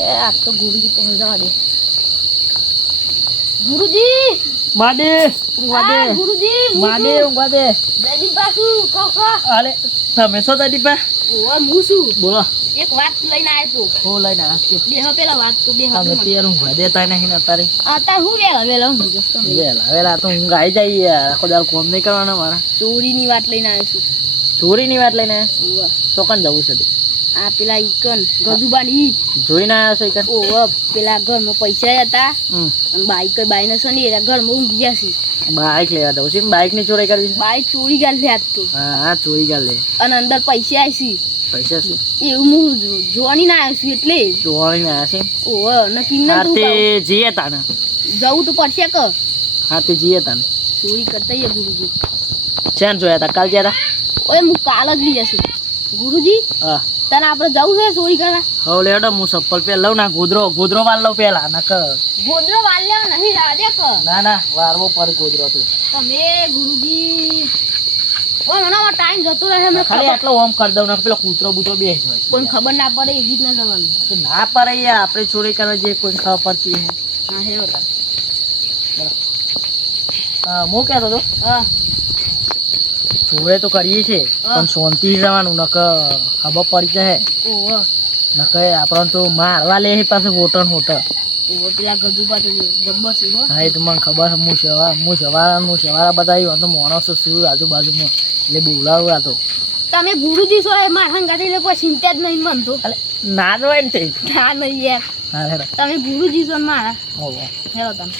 आज तो गुरुजी पहुंचा दे गुरुजी मादे गुरुजी मादे ungwade jadi basu kakak ale તમે છો દાદીપા ઓ મુસુ બોલો એક વાત લઈને આવ્યો તો હો લઈને આસ્યો બેહો પેલા વાત તો બેહો તમે તેર ungwa દેતા નહીં અતારે અત્યારે હું વેલા હું જસ્તો વેલા તો ઊંઘ આવી જાય યાર આખો દાર કોમ નહીં કરવાના મારા ચોરીની વાત લઈને આવ્યો છું ચોરીની વાત લઈને ઓવા ચોકન જવું છે આ પેલા ઈકન ગજુબાની જોઈને આવ્યા છો ઈકન ઓવા પેલા ઘરમાં પૈસા હતા અને બાઈક છે ને એના ઘરમાં ઊંઘી ગયા છે બાઈક લેવા દઉં છે બાઈક ની ચોરી કરી બાઈક ચોરી ગાલ લે આજ તો હા ચોરી ગાલ લે અને અંદર પૈસા આવી પૈસા શું એવું હું જોવાની ના આવ્યો છું એટલે જોવાની ના છે ઓવા નક્કી ના તું તે જીએ તાને જવું તો પડશે કે હા તે જીએ તાને ચોરી કરતા એ ગુરુજી શેન જોયા તા કાલ જ્યાં ઓય હું કાલ જ લઈ જશું ગુરુજી હા તને આપણે જવું છે ચોરી કરવા હવે લેડો હું ચપ્પલ પહેર લઉં ના ગોદરો વાળ લઉં પેલા ના કે ગોદરો વાળ લેવા નહીં રાધે કે ના વારવો પર ગોદરો તો તમે ગુરુજી ઓય મને ટાઈમ જતો રહે મને ખાલી આટલો ઓમ કરી દઉં ના પેલો કૂતરો બૂતરો બેસ હોય કોઈ ખબર ના પડે એવી રીતના જવાનું ના પડે યાર આપણે ચોરી કરવા જે કોઈ ખબર પડતી હે હા હે હા હું કહેતો હતો હા ચોરે તો કરીએ છીએ પણ શાંતિ જવાનું નક ખબર પડી જાય ઓહો નક આપણને તો મારવા લે પાસે હોટલ ઓહો પેલા ગજુબા તો જબ્બર છે હો હા એ તો મને ખબર છે હું સવારા બતાવ્યું તો માણસો શું આજુબાજુમાં એટલે બોલાવું આ તો તમે ગુરુજી છો એ મારા હંગાથી એટલે કોઈ ચિંતા જ નહીં મન તો ના જ હોય ને તે ના નહીં યાર હા હેડો તમે ગુરુજી છો ને મારા ઓહો હેલો તમે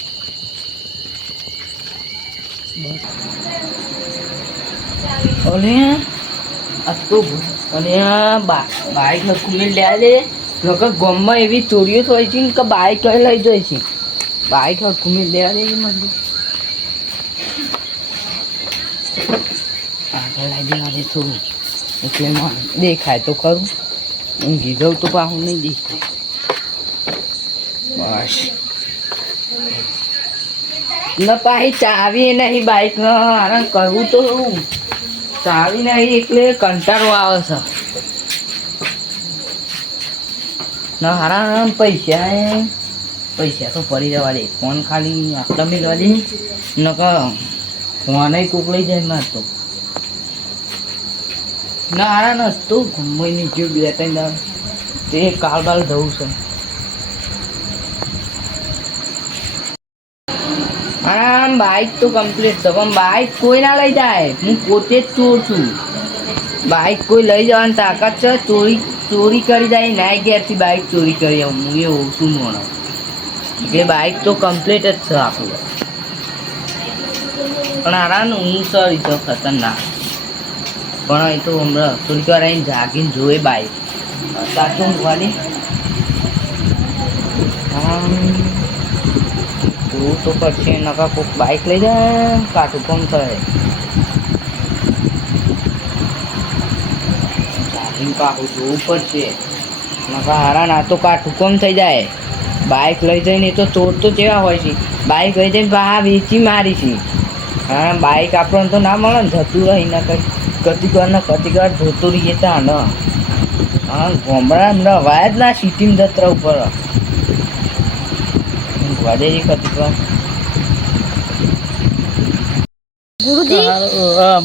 ઓલે આ તો અને બાઈક નકુમી લે દે લોકો ગમમાં એવી ચોરીઓ થાય છે ને કે બાઈક લઈ જાય છે બાઈક નકુમી લે દે મને આગળ લઈ જવા દે થોડું એટલે મને દેખાય તો ખરું ઊંઘી જાઉં તો પાછું નહીં દેખાય બસ ન પાછી ચાવી નહીં બાઈક ન આરામ કરવું તો ચાવી નહીં એટલે કંટાળો આવે છે ના હારા પૈસા તો પડી જવા દે ફોન ખાલી આટલા મેળવા દે ન ફોન કોક લઈ જાય ના તો ના હારા નતું ગમે નીચે બે ત્રણ તે કાલ બાલ જવું છે આમ બાઈક તો કમ્પ્લીટ છે પણ બાઈક કોઈ ના લઈ જાય હું પોતે જ ચોર છું બાઈક કોઈ લઈ જવાની તાકાત છે ચોરી કરી જાય ના ઘેરથી બાઈક ચોરી કરી આવું હું એવું શું મોણો એટલે બાઈક તો કમ્પ્લીટ જ છે આપણું પણ આરામ હું સર તો ખતરનાક પણ એ તો હમણાં થોડીક વાર આવીને જાગીને જોવે બાઈક સાચું ઊંઘવાની જોવું તો પડશે નકા કોઈક બાઈક લઈ જાય કાઠું કોમ થાય ચાર્જિંગ કાઠું જોવું પડશે નકા હારા ના તો કાઠું કોમ થઈ જાય બાઈક લઈ જઈને એ તો ચોર તો કેવા હોય છે બાઈક લઈ જઈને બહાર વેચી મારી છે હા બાઈક આપણને તો ના મળે ને જતું રહી ના કંઈ કતિકવાર જોતું રહીએ ત્યાં ન હા ગોમડા રવાય જ ના સિટીમાં જત્ર ઉપર વાદેજી કતિકવાર ગુરુજી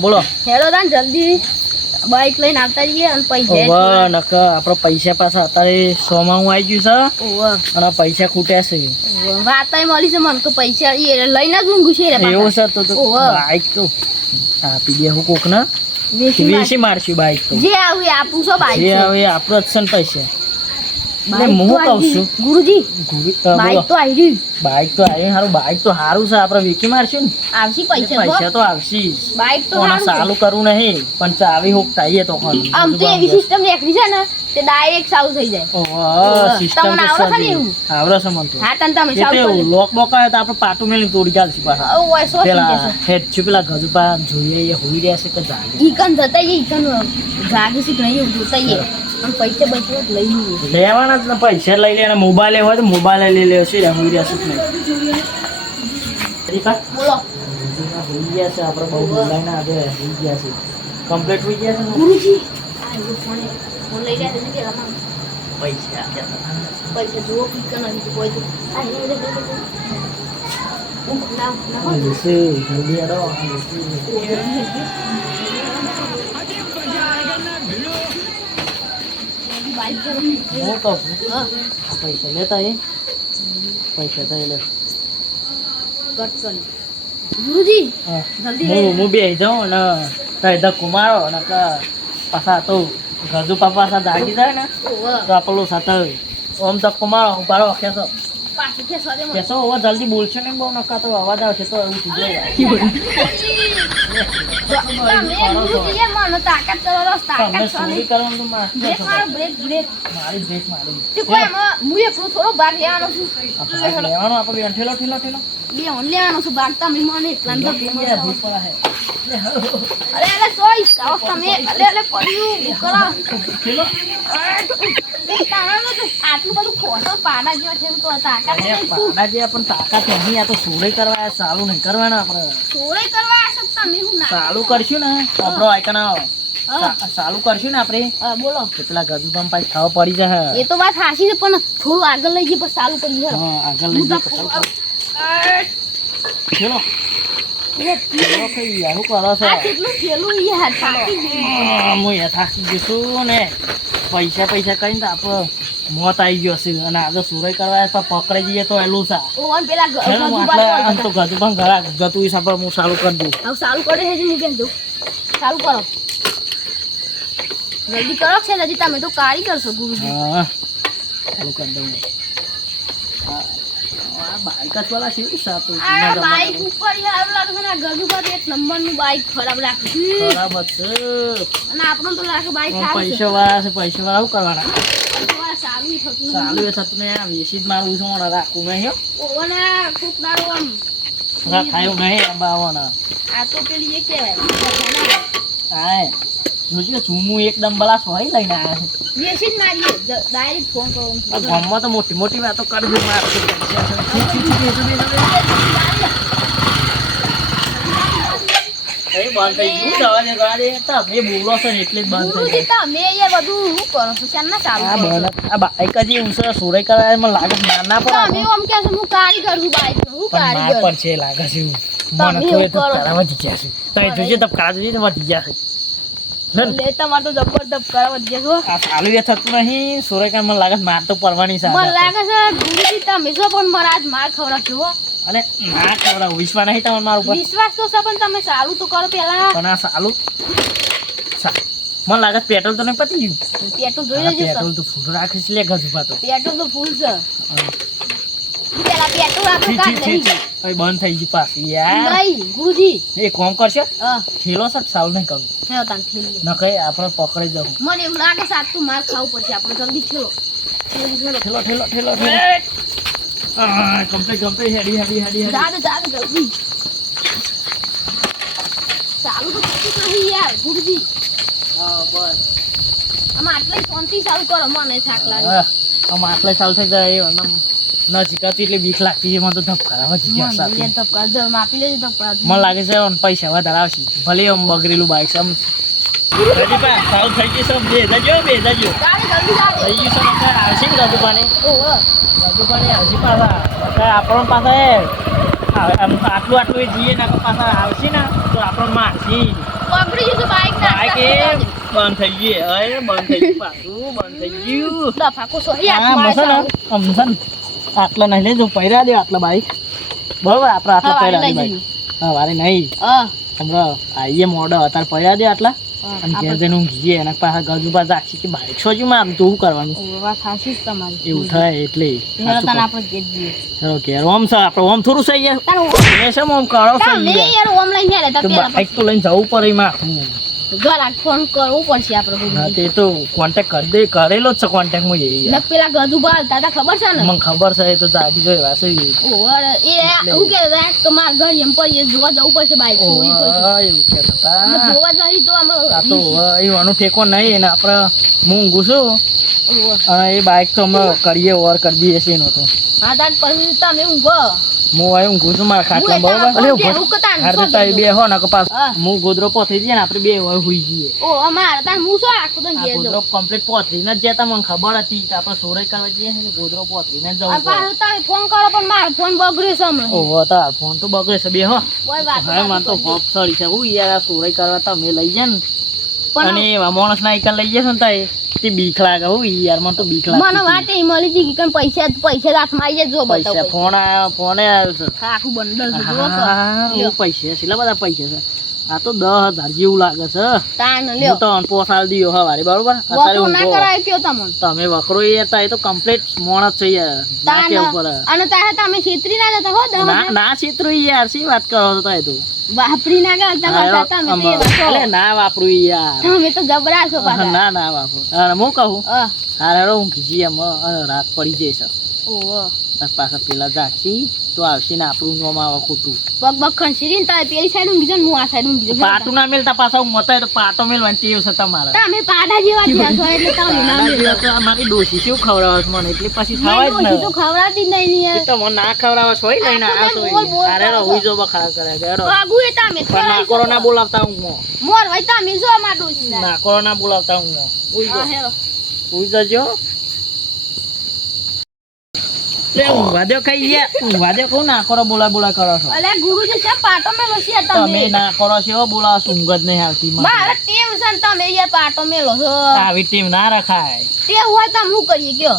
બોલો હેલો દાન જલ્દી બાઈક લઈને આવતા જઈએ અને પૈસા નકા આપડે પૈસા પાછા અત્યારે 100 માં હું આવી ગયું છે ઓહો અને પૈસા ખૂટ્યા છે વાતાય મળી છે મને તો પૈસા એ લઈને જ ઊંઘું છે એવું છે તો બાઈક તો આપી દે હું કોક ના વેચી મારશું બાઈક તો જે આવે આપું છો બાઈક જે આવે આપણો જ છે ને પૈસા એટલે હું કહું છું ગુરુજી બાઈક તો આવી બાઈક તો આવી સારું બાઈક તો સારું છે આપણે વેચી મારશું ને આવશી પૈસા તો આવશી બાઈક તો ચાલુ કરવું નહીં પણ ચાવી હોક થાય તો આમ તો એવી સિસ્ટમ નીકળી છે ને તે ડાયરેક્ટ ચાલુ થઈ જાય ઓહો સિસ્ટમ તમને આવડે છે ને એવું આવડે છે મને તો હા તને તમે ચાલુ કરી લોક બોક આવે તો આપણે પાટું મેલી તોડી ચાલશે પાછા ઓય સો પેલા હેડ છે પેલા ગજુપા જોઈએ એ હોઈ રહ્યા છે કે જાગે ઈકન જતા ઈકન જાગે છે કે નહીં જોતા ઈ અને પૈસા બચવા લઈ લઈએ લેવાના જ ને પૈસા લઈ લે અને મોબાઈલ હોય તો મોબાઈલ લઈ લે છે હોઈ રહ્યા છે નહીં બોલો હોઈ ગયા છે આપણે બહુ બોલાય ના આજે હોઈ ગયા છે કમ્પ્લીટ હોઈ ગયા છે ગુરુજી ફોન લઈ ગયા છે ને પેલા પૈસા આપ્યા હતા. પૈસા જુઓ પીકા નથી કોઈ તો આ એ રે ના ના જલ્દી જલ્દી આવો, બાઈક પર હું કહું છું, હા આ પૈસા લેતા એ પૈસા તો એ લે. કટ કરી ગુરુજી હા. જલ્દી હું બેસી જાઉં ને કઈ ધક્કો મારો ને પાછા તો ગજુ પાછા જાગી જાય ને ઓવા તો આપણું સાથે ઓમ ધક્કો મારો ઉપાડો ખેંચો પાછી કે સોરે મને ખેંચો હવે જલ્દી બોલશો ને બહુ નકા તો અવાજ આવશે તો એવું થઈ જાય. તમે ગુરુજી મને તાકાત કરો તમને તાકાત ચોરી કરવાનું તો બ્રેક મારો બ્રેક મારી બ્રેક મારી તે કોઈ એમાં હું એકલો થોડો ભાગ લેવાનો છું આ ભાગ લેવાનો આપણે બેન ઠેલો ઠેલો ઠેલો બે ઓન લેવાનો છું ભાગ તમે મને એકલા એ ભૂખ પડે હે. અરે અરે સોઈ કાવ તમે અરે પડ્યું કરો ઠેલો આટલું બધું ખોટો પાડા જેવા છે તો તાકાત એ પાડા જે પણ તાકાત નહીં, આ તો ચોરી કરવા ચાલુ નહીં કરવાના આપણે. સોરે કરવા આ સત્તા તમે હું ના ચાલુ કરશું ને આપણો આઈકન ચાલુ કરશું ને આપણે બોલો કેટલા ગજુ પંપ પાસે ખાવા પડી જાય. એ તો વાત હાસી છે પણ થોડું આગળ લઈ જઈએ પછી ચાલુ કરી હેરો હા આગળ લઈ જાય ચાલુ કર. ચલો ચલો કઈ યાર શું કરો છો? આ કેટલું થેલું યાર થાકી ગયું. હું એ થાકી ગયો છું ને પૈસા પૈસા કરીને તો આપણે મોત આવી ગયો છે અને આજે સુરઈ કરવા તો પકડાઈ જઈએ તો એલું સા ઓવન પેલા ચાલો ગજુ હું બાર આમ તો ગજુ પણ ઘરા જતું હિસાબ પર હું ચાલુ કરી દઉં. હવે ચાલુ કરે છે હું કેમ દઉં ચાલુ કરો જલ્દી કરો છે હજી તમે તો કારીગર છો ગુરુજી હા ચાલુ કરી દઉં. આ બાઈક જ પેલા શું સાતું આ બાઈક ઉપર યાર લાગે છે ને આ ગજુ પર એક નંબરનું બાઈક ખરાબ રાખે છે બરાબર છે. અને આપણને તો લાગે બાઈક પણ સારું છે પૈસા વાળા છે પૈસા વાળા શું કરવાના? તમારા સારું ય થતું ચાલુ એ થતું નહીં, આ વેસી જ મારું છું રાખવું નહીં હો. ઓવને ખૂબ દારૂ આમ ખાયું નહીં બાવાના. આ તો પેલી એ કે હા જોજો ચૂમું એકદમ બલા સોય લઈને આવ્યા છે. બેસી જ મારીએ ડાયરેક્ટ ફોન કરો આ ગામમાં તો મોટી મોટી વાતો કરી દે મારે. બંધ થઈ ગયું જવા દે જવા દે તમે બોલો છો ને એટલે જ બંધ થઈ ગુરુજી જાય. તમે યાર બધું શું કરો છો શેના ચાલુ આ કરો છો? બને આ બાઈક જ એવું છે સુરઈ કરાય મને લાગે છે ના તમે પડે આમ કે છો હું કારીગર છું બાઈક નો હું પણ ના કારીગર પણ છે લાગે છે એવું. તમે મને એવું તો કરો. ધબકારા વધી ગયા છે. તો જોજે ધબકારા જોજે ને વધી ગયા છે. લે તમારે તો જબરદસ્ત કરવા દે છો આ ચાલુ એ થતું નહીં સુરઈ કામ મને લાગે છે માર તો પડવાની છે મને લાગે છે ગુરુજી તમે છો પણ મારા આજ માર ખવડાવશો હો. અને ના ખવડાવ વિશ્વાસ નહીં તમારે મારા ઉપર. વિશ્વાસ તો છે પણ તમે ચાલુ તો કરો પેલા પણ આ સાલું મને લાગે છે પેટ્રોલ તો નહીં પતી ગયું. પેટ્રોલ જોઈ આ લેજો પેટ્રોલ તો ફૂલ રાખીશ લે ગજુભા તો. પેટ્રોલ તો ફૂલ છે પેલા પેટ્રોલ આપણે કાઢ લઈ હવે બંધ થઈ ગયું પાછું યાર. નહીં ગુરુજી એ કોમ કરશે હા ઠેલો છે સાલું નહીં કરું હે તાન ઠેલી લે. ન કઈ આપણે પકડી જવું. મને એવું લાગે છે આજ તો માર ખાવું પડશે આપણે જલ્દી ઠેલો ઠેલો ઠેલો ઠેલો ઠેલો ઠેલો કમ્પ્લીટ હેડી હેડી હેડી હેડી. જાને જાને જલ્દી ચાલુ તો થતું જ નહીં યાર ગુરુજી હા બસ આમાં આટલે શાંતિ ચાલુ કરો મને થાક લાગે હા આમ આટલે ચાલુ થઈ જાય એ નજીક હતી એટલે બીક લાગતી છે મને તો ધબકારા વધી ગયા મને સાથે. યાર ધબકા દે માપી લેજો ધબકા મને લાગે છે આમ પૈસા વધારે આવશે ભલે આમ બગડેલું બાઈક છે આમ રજીપા ચાલુ થઈ ગયું છે બે જજો જાને જલ્દી જાને થઈ ગયું છે ને કાંઈ આવશે ને રજુપાને ઓહો રજુપાને આવશે પાછા આપણો પાસે આટલું આટલું એ જઈએ ને પાછા આવશે ને તો આપણો મારશી પકડી જજો બાઈક બાઈક એ બંધ થઈ ગઈ હવે બંધ થઈ ગયું પાછું બંધ થઈ ગયું. દફાકો સોહી હા આત્મા મસન અમસન આટલા નહીં લેજો પૈરા દે આટલા બાઈક બરોબર આપણે આટલા પૈરા દે બાઈક. હા વારે નહીં હા હમણાં આવીએ મોડો અત્યારે પૈરા દે આટલા અને ઘેર જઈને ઊંઘીએ એના પાછા ગજુ પાસે રાખી કે બાઈક સોજી મારું તો શું કરવાનું વાત હાસી જ તમારી એવું થાય એટલે હેરો તને આપણે ઘેર જઈએ ચલો ઘેર ઓમ છે આપણે ઓમ થોડું છે યાર તારું એ છે ઓમ કરો છો તમે યાર યાર ઓમ લઈને હેરે તો તો પેલા બાઈક તો લઈને જવું પડે એમાં ઘર ફોન કરવું પડશે આપણે હા ગુરુજી તે તો કોન્ટેક્ટ કરી દે કરેલો જ છે કોન્ટેક્ટ હું એ ને યાર પેલા ગજુ બાલ દાદા ખબર છે ને મને ખબર છે એ તો જાગી જોઈ વાસે ઓવર એ હું કે કે માર ઘર એમ પર એ જોવા જવું પડશે બાઈક ચોરી થઈ છે. એવું કહેતા અમે હતા જોવા જઈ તો અમે આ તો એવાનું ઠેકો નહીં ને આપણે હું ઊંઘું છું ઓવર. અને એ બાઈક તો અમે કરીએ ઓર કરી દઈએ છીએ એનો તો હા તાર પછી તમે ઊંઘો હું અહીં ઊંઘું છું મારા ખાટલા હું એ બરોબર તમારા અરે પર બેહું કે તાન હાર શું તો બે હો ને કપાસ હા. હું ગોદરો પથઈ દઈએ ને આપણે બે હોય હવે હુઈ જઈએ ઓ અમારે તાર હું શું આખું તો આ ઘેર ગોદરો જાઉં કમ્પ્લીટ પોથરીને જ જતા મને ખબર હતી કે આપણે સોરાઈ કરવા જઈએ ને ગોદરો પોથરીને જ અને જવું પાછું તમે ફોન કરો પણ મારો ફોન બગડ્યો છે હમણાં. ઓહો તાર ફોન તો બગડે છે બે હો કોઈ વાત હવે મને તો ભોપ સડી છે હું યાર આ સોરાઈ કરવા તમે લઈ જાય ને અને એવા માણસ ના એક લઈ જશો ને તારે તે બીક લાગે હું યાર મને તો બીક લાગે મને વાત એ મળી હતી કે પૈસા પૈસા હાથમાં આવી જાય જો પૈસા બતાવો ફોન આવ્યો છે આખું બંડલ છે જો હા, લ્યો. હું પૈસા કેટલા બધા પૈસા છે આ તો 10,000 જેવું લાગે છે તાન હું લ્યો તો અનપો સાલ દીયો હવારે બરોબર અત્યારે વકરો ના ઊંઘો. કરાય કયો તમને તમે વકરો એ હતા એ તો કમ્પ્લીટ મોણસ છે યાર ના તાન કેવું પડે અને તારે તમે છેતરી ના જતા હો ના ના છેતરું યાર શી વાત કરો છો તમે તો વાપરી ના કરતા પાછા તમે તો એવા છો. અલે ના વાપરું યાર તમે તો જબરા છો પાછા ના ના વાપરું અને હું કહું અહ, હારે ઊંઘી જઈએ એમ અને રાત પડી જઈશ ઓહો. પાછા પેલા જાગશી તો આવશે ને આપણું નામ આવે ખોટું પગ બગ ખંચરી ને તારે પેલી સાઈડ ઊંઘી જાઓ ને હું આ સાઈડ ઊંઘી જાઉં. પાટું ના મેલતા પાછા હું મતાય તો પાટો મેલવાની ટેવ છે તમારે તમે પાડા જેવા થયા છો એટલે તમે ના મેળવો. તો અમારી ડોશી શું ખવડાવે છે મને એટલે પછી મેં ખવાય જ ડોશી તો ને ખવડાવતી જ નહીં ને એ યાર. તો મને ના ખવડાવે છે હોય લઈને આ તો આવ્યા તમે બોલ બોલ છો અરે કરો હુઈ છો. જો બખાડા કરે છે હેડો. વાગુ એ તમે પણ નાકોરો ના બોલાવતા હું મોર ભાઈ તમે જો અમાર ડોશી ના. નાકોરો ના બોલાવતા હું હુઈ હા, જો હેરો. હુઈ જજો લે ઊંઘવા દો કઈ યાર ઊંઘવા દો કહું નાકોરો બોલા કરો છો અલે ગુરુજી છે પાટો મેલો છે તમે તમે. નાકોરો છે એવો બોલાવો છો ઊંઘ જ નહીં આવતી મને. મારે ટેવ છે ને તમે યાર પાટો મેલો છો. આવી ટીમ ના રખાય ટેવ હોય તો હું કરીએ કયો.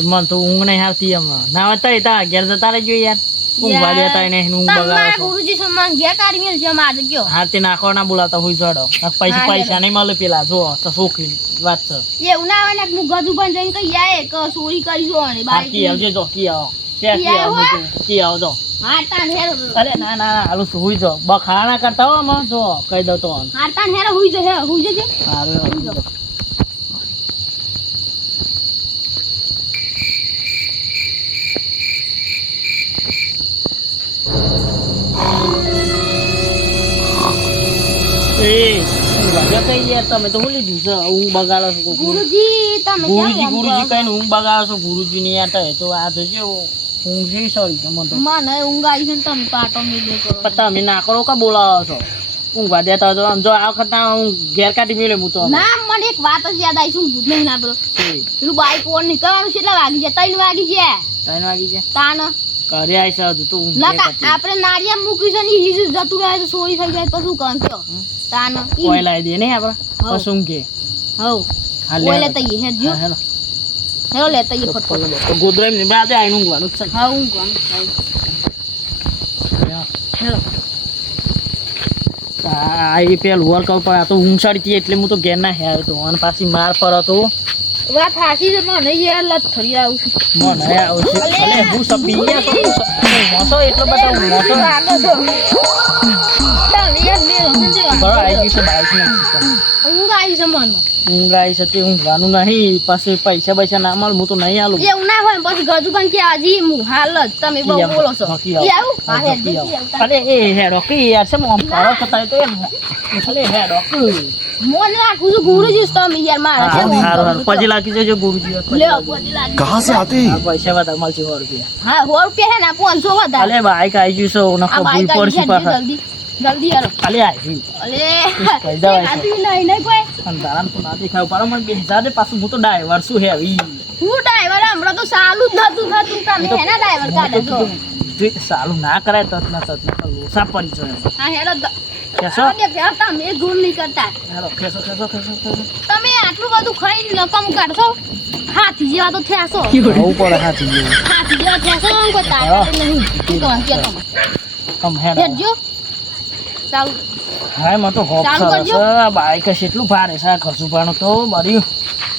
મને તો ઊંઘ નહીં આવતી એમાં ના હોય તા ઘેર જતા રહેજો યાર ઊંઘવા દેતા એને ઊંઘ તમારા બગાડો છો ગુરુજી સમાન ઘેર કાઢી મેલ છે મારે કયો. હા તે નાખો ના બોલાતા હોય જોડો પૈસા હા, પૈસા નહીં મળે પેલા જો તો શોખી વાત છે એવું ના આવે ને હું ગજુ પણ જઈને કઈ આયે કે ચોરી કરી જો ને હા કી આવજો જો કી આવો છે કી આવો કી આવો જો હારતા હેરો અરે ના ના ના હાલું શું હુઈ જો બખાડા ના કરતા હો આમાં જો કહી દો તો હારતા હેરો હુઈ જશે હુઈ જશે. હારું હુઈ જો. એ ઊંઘવા દો કઈ યાર તમે તો ભૂલી દીધું છે ઊંઘ બગાડો છો ગુરુજી તમે ગુરુજી કેમ ગુરુજી આમ કઈ ઊંઘ બગાડો છો ગુરુજી ની યાર તો આ તો જો ઊંઘ છે સોરી તમને તો મને ઊંઘ આવી છે ને તમે પાટો મેલ્યો કરો. પણ તમે ના કરો કા બોલાવો છો ઊંઘવા દેતા તો આમ જો આ વખત હું ઘેર કાઢી મેળે હું તો ના મને એક વાત જ યાદ આવી છે હું ભૂત નહીં ના બરો પેલું બાઈક ઓન નીકળવાનું છે એટલા વાગી જાય 3 વાગી જાય 3 વાગી છે તાન ઘરે આવીશ હજુ તો ઊંઘ ના નહીં કા કરતી. આપણે નારિયા મૂક્યું છે ને ઈ જ જતું રહે તો ચોરી થઈ જાય તો શું કામ કયો તાન ઈ કોઈ લાવી દે નહીં આપણે હઉ. પછી ઊંઘે હવ હા ઓય લે લેતા ઈ હેડજો હા, હેલો. હેરો લેતા ઈ ફટફટ તો ગોદરો એમ નહીં બાદ આવીને ઊંઘવાનું જ છે હા ઊંઘ આમ હેરો આ એ પેલું વર્કઆઉટ પણ આ તો ઊંઘ સાડી હતી એટલે હું તો ઘેર ના હેર હતો અને પાછી માર પર હતો વાત હાસી છે મને યાર લત ફરી આવું છું મને આવશે અલે હું સપી ગયા તો મોસો એટલો બધો મોસો વાગો છો તમે યાર બે હશે તે બરો આવી ગયું છે બાઈક ને ઊંઘ આવી છે મને ઊંઘ આવી છે તે ઊંઘવાનું નહીં પછી પૈસા પૈસા ના મળે હું તો નહીં આલું એવું ના હોય પછી ગજુ પણ કે હજી હું હાલ જ તમે બહુ બોલો છો ઈ આવું હા હેડ જી આવું અરે એ હેડો કે યાર છે મોમ કરો છતાં તો એમ અલે હેડો મોન રાખું છું ગુરુજી તમે યાર મારા છે મોન હારું પછી લાગી જજો ગુરુજી લ્યો પછી લાગી कहाँ से आते हैं આ પૈસા વધારે મળશે 100 રૂપિયા હા 100 રૂપિયા હે ને 500 વધારે અલે બાઈક આવી ગયું છે આ નકો ભૂલ બાઈક પડશે આવી પાછા જલ્દી જલ્દી યાર અલે આવી અલે કઈ દવાય છે? આથી નહીં નહીં કોઈ અંધારામાં તો ના દેખાય પર મને 2000 પાછું હું તો ડ્રાઈવર છું હેવી હું ડ્રાઈવર હમણાં તો સાલું જ નતું થતું તમે હેના ડ્રાઈવર કાઢે છો સાલું ના કરાય તતના લોસા પડી જાય હા હેડો કેસો બે ફેર તમે જોર નહીં કરતા હેલો ખેસો તમે આટલું બધું ખાઈને નકમ કાઢશો હાથી જેવા તો થયાશો બહુ પડે હાથી જેવું હાથી જેવા થયાશો આમ કોઈ તાકાત નહીં શું કહો કે તમે કમ હેડો હેડજો ચાલુ હા મને તો હોપ ચાલુ સરસ કરજો. છે. આ બાઈક એટલું ભારે છે આ ખર્ચું પાણું તો બળ્યું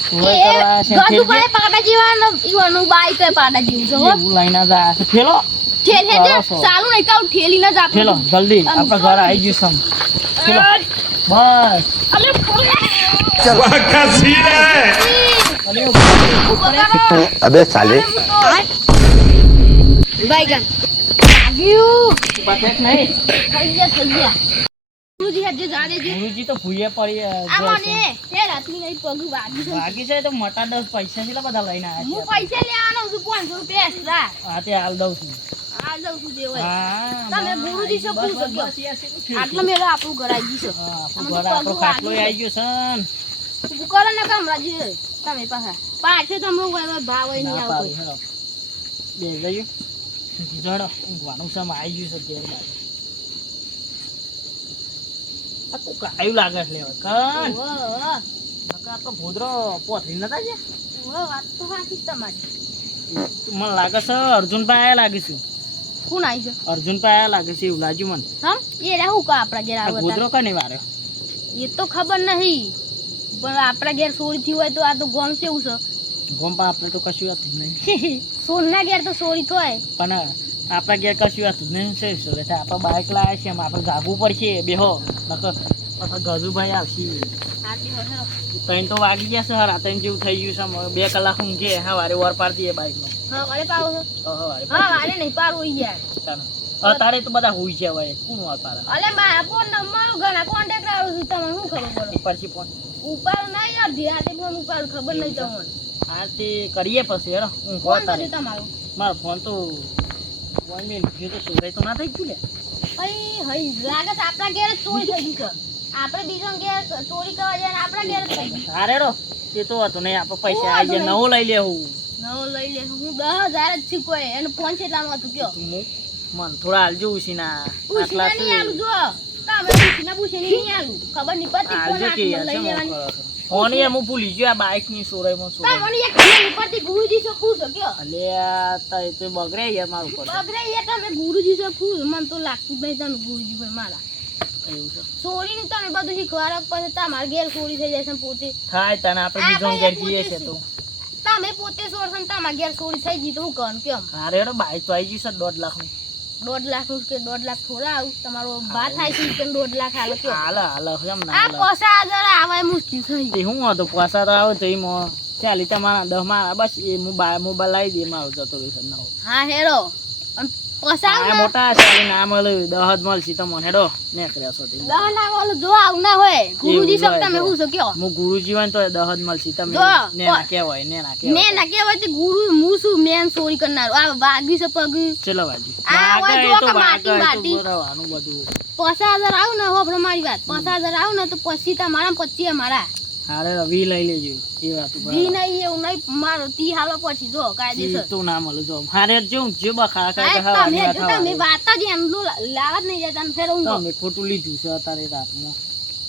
સુવાઈ કરવા છે ગજુ ભાઈ પાડા જેવા ઈવાનું બાઈક એ પાડા જેવું છે હો એવું લઈને જાય છે ફેલો ઠેલ હેડજો બરાબર. ચાલુ નહીં તો ઠેલી ના જ આપણે ફેલો જલ્દી આપણે ઘર આવી જઈશું ફેલો બસ અલે અલે अबे साले બાઈગન લાગ્યું પાછેક નહીં થઈ ગયા ગુરુજી હેડજો જા દેજો ગુરુજી તો ભૂયે પડી આ મને હે રાતની નહીં પગ વાગી છે ભાગી છે તો મોટા 10 પૈસા કેટલા બધા લઈને હું આવ્યા પૈસા લેવાનો છું 500 રૂપિયા એક્સ્ટ્રા હા તે હાલ દઉં છું આ જાઉં છું જે હોય હા તમે ગુરુજી છો પૂછો કયો આટલો મેળો આપણું ઘર આવી ગયું છે આપણું ઘર આપણો ખાટલો આવી ગયો છે ઊભું કરો ને કામરાજી તમે પાછા પાછે તમને ભાવ નહીં ના આવો પાડી હેડો બે જઈએ જડો ઊંઘવાનું છે આવી ગયું છે ઘેર બાજુ આ કોક આયુ લાગે છે લેવા કણ નકર આપણો ભોદરો પોથરી નતા ગયા વાત તો સાચી તમારી મને લાગે છે અર્જુનભાઈ આયા લાગે છે કોણ આવી છે અર્જુનભાઈ આયા લાગે છે એવું લાગ્યું મને હમ એ રહું કા આપણા ઘેર આ આવે ભોદરો કને વાર્યો એ તો ખબર નહીં પણ આપણા ઘેર ચોરી થઈ હોય તો આ તો ગોમ કેવું છે ગોમ પણ આપણે તો કશું હતું જ નહીં સોનના ઘેર તો ચોરી થાય પણ આપણા ઘેર કશું હતું જ નહીં છે શું એટલે આપણે બાઇક લાવ્યા છીએ આપણે જાગવું પડશે બેહો નકર પાછા ગજુભાઈ આવશે સાચી હોય હેરો. ત્રણ તો વાગી ગયા છે હારા ત્રણ જેવું થઈ ગયું છે 2 કલાક ઊંઘે હા વારે વાર પાડી દઈએ બાઇકનો હા વારે પાડો છો વારે હા વારે નહીં પાડવું યાર અત્યારે તો બધા હોઈ છે હવે કોણ વાર પાડે અલે મારા ફોન નંબર ઘણા કોન્ટેક્ટ આવું છું તમને શું ખબર પડે પછી પણ ઉપાડ ના યાર ધ્યાતે ફોન ઉપાડ ખબર નહીં તમને આરતી કરીએ પછી હેડો હું ફોન તારે કર્યો તમારો મારો ફોન તો 1 મિનિટ ગયો તો સોરાય તો ના થઈ ગયું લે હઈ હઈ લાગે છે આપણા ઘેર જ ચોરી થઈ ગઈ છે આપણે બીજો ઘેર ચોરી કરવા જાય ને આપણા ઘેર જ થઈ ગઈ હારે હેડો એ તો હતું નહીં આપણે પૈસા આવી જાય નવો લઈ લેવું નવો લઈ લે હું 10,000 જ શીખવાય એને ફોન કેટલામાં હતું કયો મન થોડા હાલજો ઉસીના પૂછીને આટલા નહીં આલું જો તમે પૂછીને પૂછીને નહીં આલું ખબર નહીં પડતી ફોન હાલજો કે હાથમાં લઈ લેવાની ફોન યાર હું ભૂલી ગયો આ બાઇક ની સોરાઈમાં સોરાઈ તમને એક ખબર નહીં પડતી ગુરુજી છો ખુશ છો કયો અલે આ તાય તો બગડે યાર મારું પર બગડે એ તમે ગુરુજી છો ખુશ મને તો લાગતું જ નહીં તમે ગુરુજી ભાઈ મારા એવું છે ચોરીનું તમે બધું શીખવાડો પછી તમારા ઘેર ચોરી થઈ જાય છે ને પોતે થાય તને આપણે બીજો ઘેર જઈએ છે તો તમે પોતે ચોરશો ને તમારા ઘેર ચોરી થઈ ગઈ તો હું કહું કેમ હારે હેડો બાઇક તો આવી ગયું છે 1.5 લાખનું 1.5 લાખ નું કે 1.5 લાખ થોડા આવું તમારો ભાત થાય છે કે 1.5 લાખ હાલો કયો હાલ હાલ કેમ ના આ હાલ પૈસા જરા આવાય મુશ્કેલ થઈ તે હું હતો પાછા તો આવે તો એમાં ચાલી તમારા 10 મારા બસ એ મોબાઈલ લાવી દે મારો જતો રહેશે ના હા હેરો અને પૈસા આ મોટા ચાલી ના મળે 10 જ મળશે તમને હેડો નેકર્યા છો તે દહ ના બોલો જો આવું ના હોય ગુરુજી સબ તમે શું છો કયો હું ગુરુજી હોય ને તો 10 જ મળશે તમે જો, નેના કહેવાય નેના ને કહેવાય ના કેવાય તે ગુરુ હું શું મેન ચોરી કરનાર આ વાગી છે પગ ચલો બાજુ આ હોય વાગે જો તો કે વાગે માટી તો બરાવાનું બધું 50,000 આવું ને હોભળો મારી વાત 50,000 આવું ને તો પછી તમારા 25 અમારા હારે રવિ લઈ લેજો એ વાત જી નહીં એવું નહીં મારો તી હાલો પછી જો કાયદેસર તો ના મળે જો હારે જો જે બખા હા, ખાય તમે જો તમે વાત જ એમ લાવત નહીં જતા ને ફેર હું તમે ખોટું લીધું છે અત્યારે રાતમાં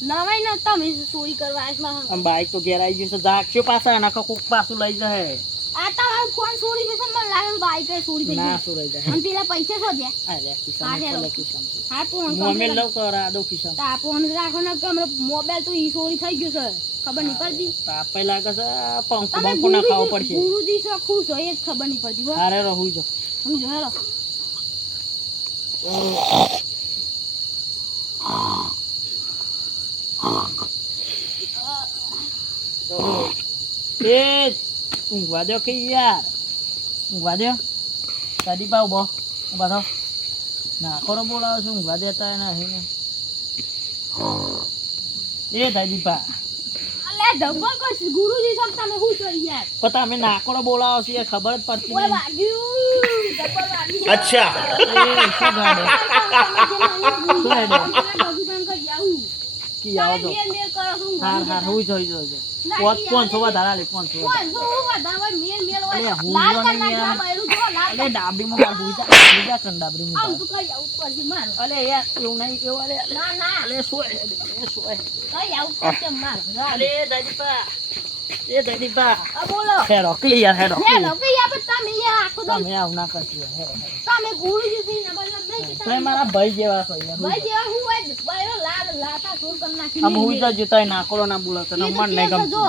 નવાઈ ન તમે ચોરી કરવા આસમાં આમ બાઈક તો ઘેર આવી ગયું છે જાગશો પાછા નાખો કોક પાછું લઈ જાય આ તમારો ફોન ચોરી જશે ને મને લાગે બાઈક ચોરી થઈ ના ગઈ સુરાઈ જાય અને પેલા પૈસા શોધ્યા અરે હા, કિસાન હેલો. પેલા કિસાન છે હા ફોન મોમેલ લવ કરા દો કિસાન તા ફોન રાખો ને કે હમણાં મોબાઈલ તો ઈ ચોરી થઈ ગયો છે ખબર નહીં પડતી તાપે લાગે છે પંખો તમે બંખો ના ખાવો પડશે ગુરુજી છો ખુશ છો એ જ ખબર નહીં પડતી હો હારે રહું જો હું જો હેલો એ ઊંઘવા દો કે યાર ઊંઘવા દો સાદી પાવ બો ઊભા થાવ ના કરો બોલાવો છું ઊંઘવા દેતા નહીં એ દાદી પા અલે ડબ્બલ કોઈ ગુરુજી છો તમે શું છો યાર પતા અમે નાકોડો બોલાવો છીએ ખબર જ પડતી ઓય નહીં વાગ્યું ડબ્બલ વાગ્યું अच्छा એ શું ગાડે કી આવો તો હાર હાર હું જોઈ જોઈ કોણ થવા ધારા લે કોણ થવા અલે હું જો ને યાર અલે ડાબડીમાં માર હુજા કન ડાબડીમાં અલે યાર એવું નહીં એવું અલે સોય અલે દાદીપા એ દાદીપા હેરો ક્લિયર હેરો તમે આવ ના કરતી હેરો તમે મારા ભાઈ જેવા છો આમ હુઈ જાજો તઈ નાકોડો ના બોલાવતો ને મન નહીં ગમતું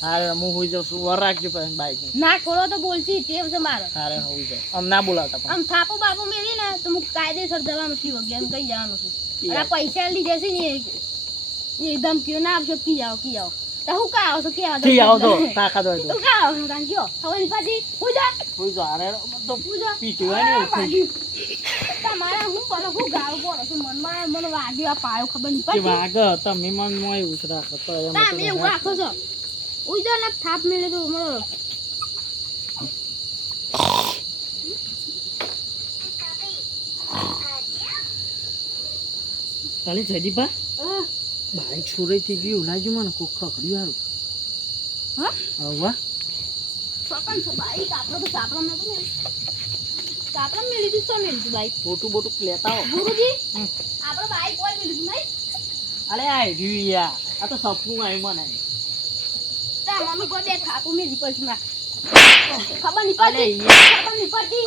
હારે હું હુઈ જાઉં છું વર રાખજો પછી બાઈક ના ખોલો તો બોલશી ટેવ છે મારો હારે હુઈ જાઉં આમ ના બોલાવતા પણ આમ થાપો બાપો મેલી ને તો હું કાયદેસર જવાનું છું વગે એમ કઈ જવાનું છું અને આ પૈસા લીધે છે ને એ ધમકીઓ ના આપશો કી આવો તો હું કા આવો છો કે આવો કી આવો તો તાકાત હોય તો તું કા આવો છો તાન કયો હવે પાછી હું જા હુઈ જાઉં હારે તો જા. પીતું હોય ને એવું થઈ તમારા હું પડો હું ગાળો પડો છું મનમાં મને વાગ્યો આ પાયો ખબર નહીં કે પડતી વાગ તમે મન મોય એવું જ રાખો તો એમ તમે એવું રાખો છો ઉઈ ને થાપ મેલે તો મને કાલે જયદીપા બાઈક છોરાઈ થઈ ગયું લાગ્યું મને કોક ખખડ્યું હા? હારું હવે છોકન છો બાઈક આપણો તો સાપડા નતું ને સાપડા મેં લીધું તો મેં લીધું બાઈક ફોટું બોટું લેતા આવો ગુરુજી હમ. આપણો બાઈક કોઈ મેં લીધું નહીં અરે આ રહ્યું યાર આ તો સપનું આવ્યું મને તા મમ્મી કોઈ બે ખાપું મેં પછી માં ખબર નહીં અલે પડતી યાર ખબર નહીં પડતી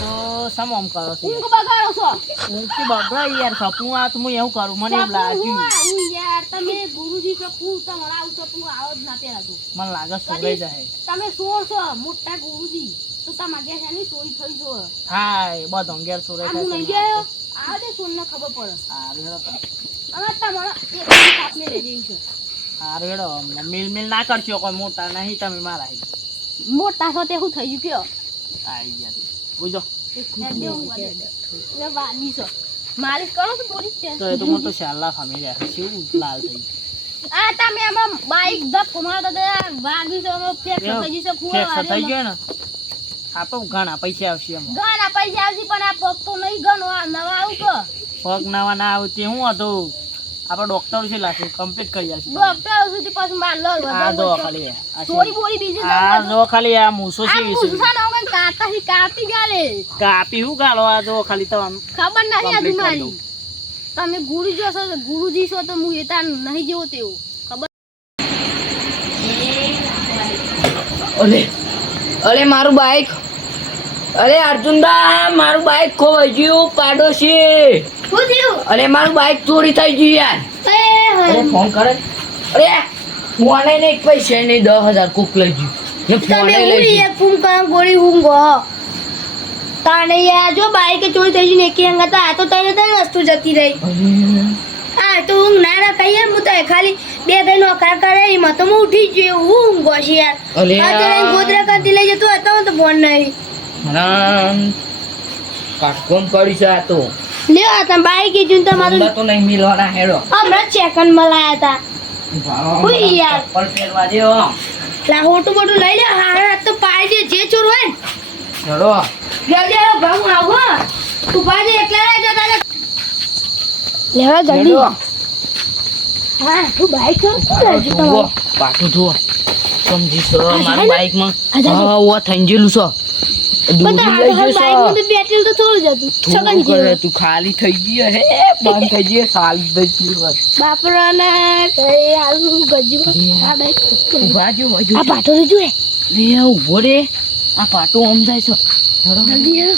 તો સમ આમ કરો છો ઊંઘ બગાડો છો હું તો બગડા યાર સપનું આ તો હું એવું કરું મને એવું લાગ્યું હું યાર તમે ગુરુજી સપનું તમારા આવું સપનું આવો જ ના પેલા તું મને લાગે સોરાઈ જાય તમે સોર છો મોટા ગુરુજી તો તમારે ઘેર એની ચોરી થઈ જો હાય બધો ઘેર સોરાઈ આ હું નહીં થાય ગયો આ દે સોનને ખબર પડે હારું હેડો તો. અને તમારા એક બીજી કાપને રહી જઈ છે હારું હેડો અમને મિલ ના કરશો કોઈ મોટા નહીં તમે મારા મોટા છો તે શું થઈ ગયું કયો આવી ગયા বুঝো વાદી છો માલિશ કરો તો થોડી છે તો એ તો મને તો શાલા ફામી જાય કેવું લાલ થઈ આ તમે આમાં બાઈક ધક્કો મારતા હતા વાગી છો અમે ફ્રેક્ચર થઈ જશે ફ્રેક્ચર થઈ ગયો ને આ તો ઘણા પૈસા આવશે એમાં ઘણા પૈસા આવશે પણ આ પગ તો નહીં ગણો આ નવા આવું તો પગ નવા ના આવે તે શું હતું આપણે ડોક્ટર છે લાગે કમ્પ્લીટ કરી આલશે ડોક્ટર સુધી પાછું માર લો આ જો ખાલી થોડી બોડી બીજી આ જો ખાલી આ મૂસો છે આ મુસા નો કઈ કાતા કાપી ગાલે કાપી હું ગાલો આ જો ખાલી તો આમ ખબર નહીં આ complete તમારી તમે ગુરુજી છો ગુરુજી છો તો હું એતા નહીં જેવો તેવું ખબર અલે અલે મારું બાઈક અરે અર્જુનદા મારું બાઈક ખોવાઈ ગયું પાડોશી શું થયું અરે મારું બાઈક ચોરી થઈ ગયું યાર અરે ફોન કરે અરે ફોને નહીં પૈસા નહીં 10,000 કોક લઈ ગયું એ ફોને લઈ ગયું ફૂમ કામ ગોળી ઊંઘો તાને યાર જો બાઈક ચોરી થઈ ગઈ ને કે અંગતા આ તો તને તને વસ્તુ જતી રહી આ તો ઊંઘ ના ના કહીએ હું તો ખાલી બે ત્રણ નોકરા કરે એમાં તો હું ઉઠી ગયો હું ઊંઘો છે યાર અલે આ તો ગોદરા કાઢી લઈ જતો હતો તો ફોન નહીં કાટકોમ પડી છે આ તો લ્યો આ તમે બાઈક કીધું તમારું તો નહીં મિલવાના હેડો હમણાં સેકન્ડ માં લાયા હતા ઓય યાર. ચપ્પલ પહેરવા દેવો લા હોટું બોટું લઈ લે હા તો પાડી દે જે ચોર હોય ને હેડો જલ્દી આવો ભાવ આવો તું પાડી એકલા રહી જતા લેવા જલ્દી હેડો હા તું બાઈક ચોર કોણ લઈ જતો જુઓ પાટું જુઓ સમજી છો મારું બાઈકમાં આ જા. હા ઓ થઈ ગયેલું છો બધા હાલ બાઈક માં તો પેટ્રોલ તો થોડું જ હતું થોડું સગન કરે તું ખાલી થઈ ગયો હે બંધ થઈ ગયો સાલ દઈ ગયું બાપરાના ઘરે હાલ ગજુ આ બાઈક ઉભા જો હજુ આ પાટો રે જોએ લે ઉભો રે આ પાટો આમ જાય છે હેડો જલ્દી હેડો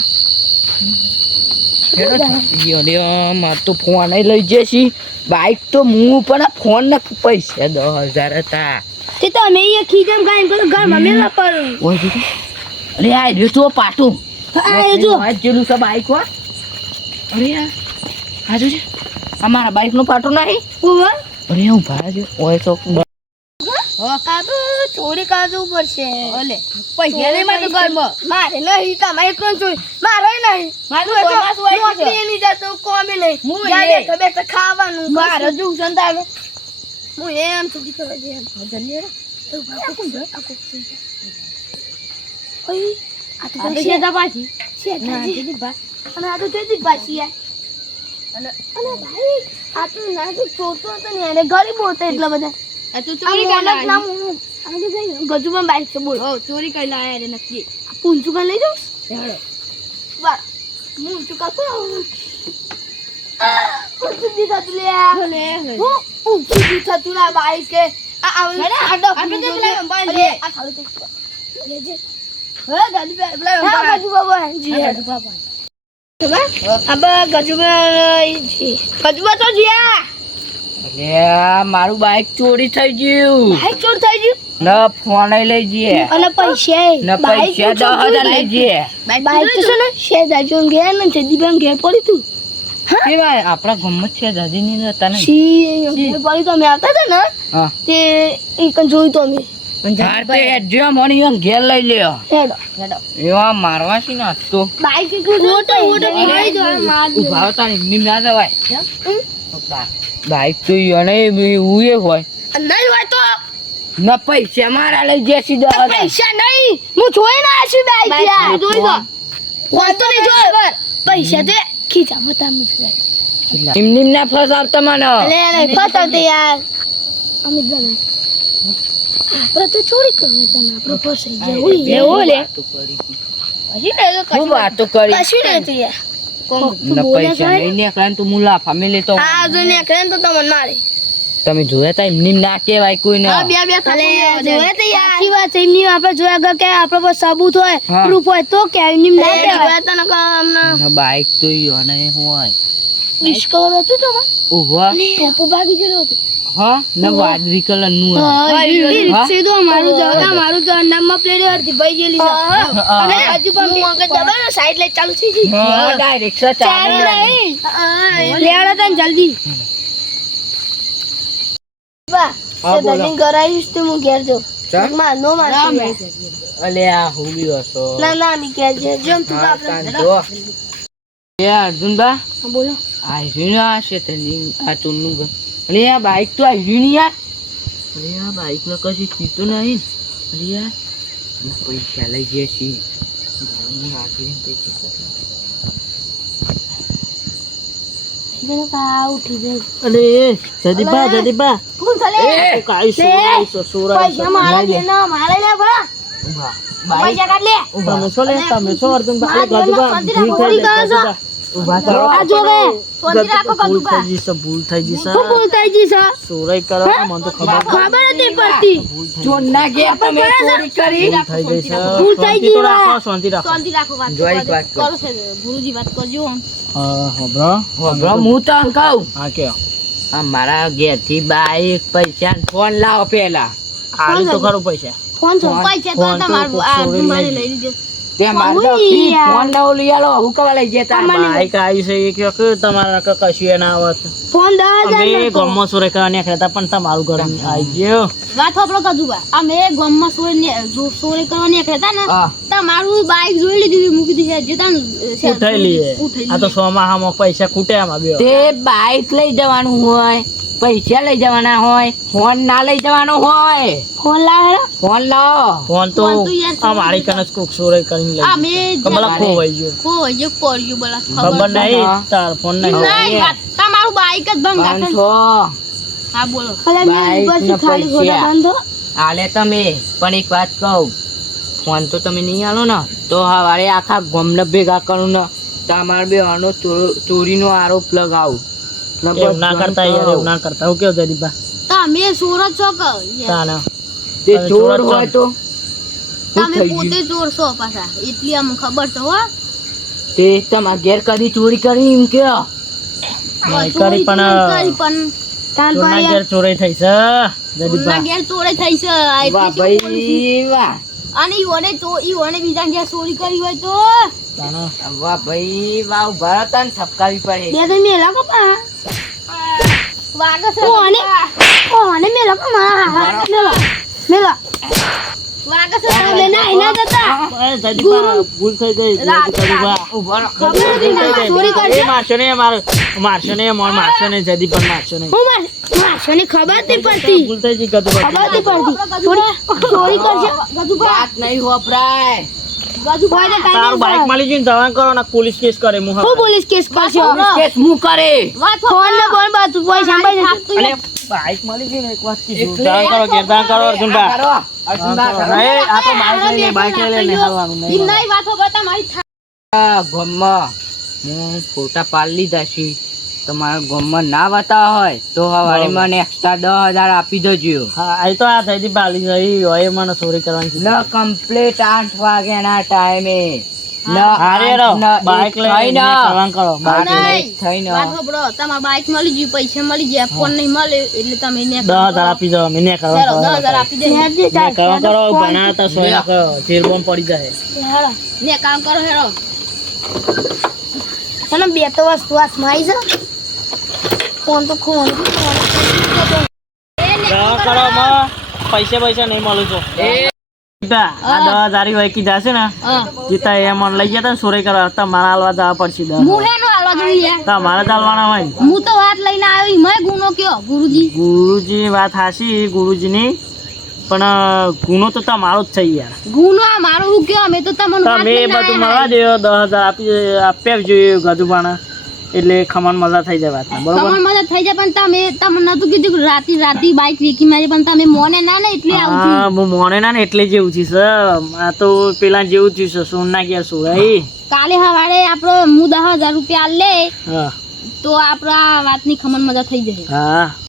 હેડો યો લે માર તો ફોન લઈ જશે બાઈક તો હું પણ આ ફોન ના પૈસા 10,000 હતા તે તો અમે એ ખીજમ ગાઈન પેલો ઘર માં મેલા પર ઓય દીદી અરે આ જો તો પાટું આ એ જો આ જેલું છે બાઈક વા અરે આ જો છે અમારા બાઈક નો પાટો નહીં ઓવર અરે હું ભાઈ ઓય તો કાબુ ચોરી કાજુ પડશે ઓલે પૈસા નહીં મારે ઘરમાં મારે નહીં તમારે કોણ ચોરી મારે નહીં મારું નોકરી નહીં જતો કોમે નહીં હું બેઠા બેઠા ખાવાનું મારે જો સંતાવે હું એમ સુધી કરવા દે જલ્દી ઓય આ તો શેદા પાછી શેદા બા અને આ તો જલ્દી પાછી અને ભાઈ આ તો ના તો ચોરતો હતો ને એને ગરીબ હતો એટલા બધા આ તો ચોરી કરી લાયા આ તો જઈ ગજુમાં બાઈક છે બોલ ચોરી કરી લાયા રે નક્કી પૂંચું કર લઈ જાઉં હેડો વાહ મૂંચું કાકો પૂંચું દી થતું લે હું પૂંચું દી થતું ના બાઈક કે આ આડો આપણે પેલા બાઈક લે આ ખાલી લેજે હે ગાડી પેલા ગજુ બાબા જી હે બાબા અબ ગજુબા તો જીયા અરે મારું બાઈક ચોરી થઈ ગયું બાઈક ચોર થઈ ગયું ન ફોન લઈ જઈએ અને પૈસા ન પૈસા 10,000 લઈ જઈએ બાઈક તો છે ને શેજાજો ઘેર ને જદીબેન ઘેર પડી તું કેવાય આપણા ગમત છે દાદી ની હતા ને ઘેર પડી તો અમે આવતા હતા ને હા તે એક જોયું તો અમે હાર તે જો મોની ઘેર લઈ લ્યો હેડો હેડો એવા મારવા છે ને તો બાઈક એક મોટો પડી જો માર દે ઉભા હતા એમની ના જવાય બાઈક તો એને ઉએ હોય નહીં હોય તો ન પૈસા મારા લઈ જશે 10,000 પૈસા નહીં હું જોઈ ના આશી બાઈક યાર જોઈ તો વાંધો નહીં જો પૈસા તો ખીચામાં તમે જોયા નિમ ના ફસાવતા મને અરે ફસાવતે યાર અમિતભાઈ આપણે તો ચોરી કરવા તને આપણે ફસાઈ ગયા એવું લે હું વાતો કરી કશું નથી યાર ને પૈસા નહીં નીકળે ને તું મુલાફા મેલે તો આ જો ને કરે તો તમને મારે તમે જોયા તા એમની ના કહેવાય કોઈને બે જોયા તો યાર સાચી વાત છે એમની આપણે જોયા ગયા કે આપણે પર સબૂત હોય હા. પ્રૂફ હોય તો કે એમની ના જોયા તા ન હમણાં બાઈક તો યોને હોય ડિસ્કવર હતું તો ઉભા ટોપો ભાગી ગયો હતો હા ને વાદળી કલર નું હા? સીધો મારું તો નામમાં પ્લેટ હતી ભાઈ જેલી છે અને હજુ પણ હું આગળ દબાનો સાઈડ લે ચાલુ થઈ ગઈ હા ડાયરેક્ટ ચાલુ લેવડો તને જલ્દી બા હા, બોલો. દલિંગ કરાવીશ તો હું ઘેર જો ચા? માં નો માં અલે આ હોબી હસો ના મી ઘેર જો જમ તું હા, આપણે તાન જો. એ અર્જુનબા બોલો આવ્યું ને આ શેતરની આ ચોરનું ઘર અરે આ બાઈક તો આવ્યું ને યાર અરે આ બાઈક માં કશું ચીતું નહીં અરે યાર અમે પૈસા લઈ ગયા છીએ ઘરમાં રાખીને પૈસા જેનો કા ઉઠી જાય અરે જદીપા ફૂલ ચાલે પૈસા મારા દે ના મારે લે ભલા ઉભા બાઈક પૈસા કાઢ લે તમે છો લે તમે છો અર્જુનભાઈ મારા ઘરમાં શાંતિ રાખો, ચોરી કરો છો. ઉભા કરો આ જો રે શાંતિ રાખો ભૂલ કદુબા થઈ જશે ભૂલ થઈ જશે શું બોલતા જી સર ચોરાઈ કરો મને તો ખબર ખબર નથી પડતી ચોરના ઘેર તમે ચોરી કરી થઈ ગઈ છે ભૂલ થઈ ગઈ શાંતિ તો રાખો, વા. શાંતિ રાખો શાંતિ રાખો વાત જોઈ વાત કર. કરો છે ગુરુજી વાત કરજો હા હબરો હબરો હું તો કહું હા કે આ મારા ઘેરથી બાઈક પૈસા ને ફોન લાવો પેલા આલી તો ખરું પૈસા ફોન છો પૈસા તો ફોન તો તમારું કોક આ ચોરી બીમારી લઈ લઈ લીધો તે મારે તો ઓય યાર. ફોન નવો લઈ આલો હું કવા લઈ જતા બાઈક આવી છે એક વખત તમારા કશું એ ના આવત ફોન 10,000 અમે નો તો. ગામમાં ચોરી કરવા નીકળ્યા હતા પણ તમારું ઘર આવી ગયો વાત આપણો કદુબા અમે ગામમાં સોરે કરવા નીકળ્યા હતા ને હા તમારું બાઈક જોઈ લીધી મૂકી દીધી જે તાન ઉઠાઈ લઈએ આ તો સોમાહામાં પૈસા ખૂટે આમાં બે તે બાઈક લઈ જવાનું હોય પૈસા લઈ જવાના હોય ફોન ના લઈ જવાનો હોય ફોન લાવે ફોન લાવો ફોન તો ફોન તો યાર આ મારી કને જ કોક ચોરી કરીને લઈ અમે કમલા ખોવાઈ ગયો કોઈ જે પડ્યું બોલા ખબર નહીં હા. તાર ફોન નહીં નહીં વાત તમારું બાઈક જ ભંગ રાખે 500 હા બોલો બાઈક ના પૈસા આલે તમે પણ એક વાત કહું ફોન તો તમે નહીં આલો ને તો હવારે આખા ગામને ભેગા કરું ને તમારે બે આનો ચોરીનો આરોપ લગાવું એવું ના કરતા યાર એવું ના કરતા હું કેવું જદીપા તમે સુરત છો કે તાના તે તમે ચોર ચોર હોય તો શું તમે થઈ પોતે ગયું? ચોર છો પાછા એટલી અમને ખબર છે હો તે તમારા ઘેર કદી ચોરી કરી એમ કે નહીં કરી પણ કરી પણ તાન ચોરના પર ઘેર ચોરી થઈ છે જદીપા ચોરના ઘેર ચોરી થઈ છે આ એટલી વાહ શું બોલું છું? ભાઈ વાહ અને ઈઓને બીજા ઘેર ચોરી કરી હોય તો તાના વાહ ભાઈ વાહ ઉભા રહો તને ઠપકાવી પડે બે તો મેલા કપા વાગે છે ઓને મેલા કમા મેલા વાગે છે તમે ના જતા એ જદીપા ભૂલ થઈ ગઈ જદીપા ઉભા રહો ખબર હતી ને ચોરી કરશે એ મારશો ને મારશો ને જદીપા મારશો ને હું મારશો ને ખબર નહીં પડતી ભૂલ થઈ ગઈ ગદુપા ખબર નહીં પડતી ચોરી કરશે ગજુભા વાત નહીં વપરાય ગજુભા ને તારું બાઈક મળી ગયું ને દવા કરો ને પોલીસ કેસ કરે હું હું પોલીસ કેસ કરશો કેસ હું કરે ફોન ને ફોન બાજુ કોઈ સાંભળી અને બાઈક મળી ગયું ને એક વાત કીધું એટલે દવા કરો કે દવા કરો અર્જુનબા કરો અર્જુનબા કરો નહીં આ તો બાઈક લઈ લે હાલવાનું નહીં નહીં વાતો કરતા મારી આ ગામમાં હું ફોટા પાડી લીધા છે તમારા ગામમાં ના બતાવા હોય તો હવારે મને એક્સ્ટ્રા 10,000 આપી દેજો હા આ તો આ થઈ બાલી જઈ હોય મને ચોરી કરવાની ન કીધું. કમ્પ્લીટ 8 વાગ્યાના ટાઈમે ન હારે રો બાઈક લઈને કરવાનું કરો બાઈક નહીં થઈને વાત સાંભળો તમારા બાઈક મળી ગયું પૈસા મળી ગયા ફોન નહીં મળે એટલે તમે ને 10,000 આપી દો મને કરવાનું કરો 10,000 આપી દે ને કરવાનું કરો બનાવતા સોયા કરો જેલ બોમ્બ પડી જાય ને કામ કરો હેરો તને બે તો વસ્તુ હાથમાં આવી છે ફોન તો ખોન દવા કરો માં પૈસા નહીં મળે તો એ આ 10,000 હોય કીધા છે ને જીતા એ મને લઈ ગયા તા ને ચોરી કરવા તમારે હાલવા જવા પડશે હું હેનો હાલવા જોઈએ તમારે ચાલવાના હોય ને. હું તો વાત લઈને આવી મેં ગુનો કયો ગુરુજી ગુરુજી વાત હાસી ગુરુજીની પણ ગુનો તો તમારો જ છે યાર. ગુનો આ મારો હું કયો અમે તો તમને વાત તમે લઈને બધું આયા. મળવા દો 10,000 આપ્યા જોઈએ ગધુબાણા એટલે ખમણ મજા થઈ જાય વાતમાં બરોબર. ખબર મદદ થઈ જાય પણ તમે નતું કીધું કે રાતી બાઈક વેકી મારી પણ તમે મોને ના ને એટલે આવું હા થયું. હું મોને ના ને એટલે જેવું છે સર. આ તો પેલા જેવું થયું છે સોનના ગયા સોરાઈ. કાલે સવારે આપણો હું 10,000 રૂપિયા લે હા તો આપણા વાતની ખમણ મદદ થઈ જશે. હા